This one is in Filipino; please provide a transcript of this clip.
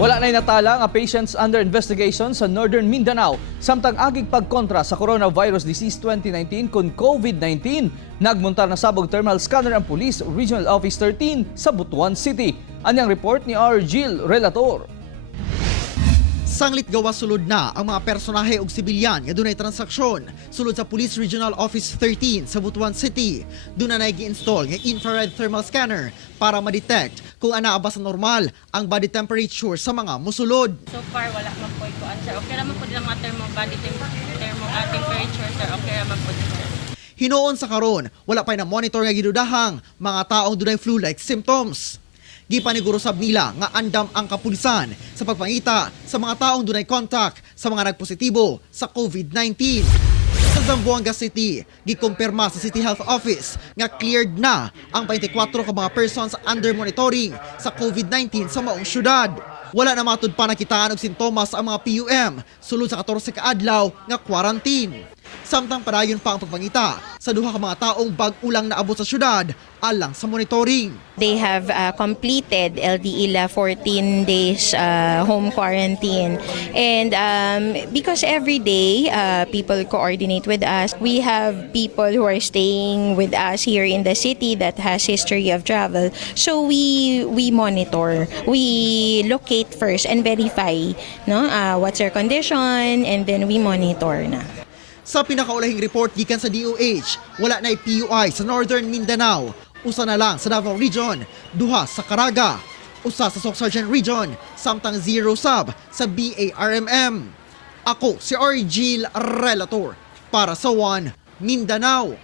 Wala na'y natala nga patients under investigation sa Northern Mindanao samtang agig pagkontra sa coronavirus disease 2019 kun COVID-19. Nagmuntar na sabog thermal scanner ang Police Regional Office 13 sa Butuan City. Anyang report ni R. Gil Relator. Sanglit gawa sulod na ang mga personahe ug sibilyan nga dunay transaksyon sulod sa Police Regional Office 13 sa Butuan City. Doon na gi-install nga infrared thermal scanner para ma-detect kung anaa ba sa normal ang body temperature sa mga musulod. So far, wala man po ito, sir. Okay naman po din ang mga body temperature, sir. Okay naman po din, sir. Hinoon sa karon, wala pa na monitor nga gidudahang mga taong dunay flu-like symptoms. Gipanigurusab nila nga andam ang kapulisan sa pagpangita sa mga taong dunay contact sa mga nagpositibo sa COVID-19. Sa Zamboanga City, gikumpirma sa City Health Office nga cleared na ang 24 ka mga persons under monitoring sa COVID-19 sa maong syudad. Wala na matud pa nakitaan og sintomas ang mga PUM sulod sa 14 ka adlaw nga quarantine. Samtang padayon pa ang pagpangita sa duha ka mga taong bag-ulang naabot sa syudad alang sa monitoring. They have completed LDILA 14 days home quarantine. And because every day people coordinate with us, we have people who are staying with us here in the city that has history of travel. So we monitor, we locate first and verify what's their condition, and then we monitor na. Sa pinakaulahing report gikan sa DOH, wala na PUI sa Northern Mindanao. Usa na lang sa Davao Region, duha sa Caraga, usa sa Soc-Sargent Region, samtang 0 sab sa BARMM. Ako si R. Gil Relator para sa One Mindanao.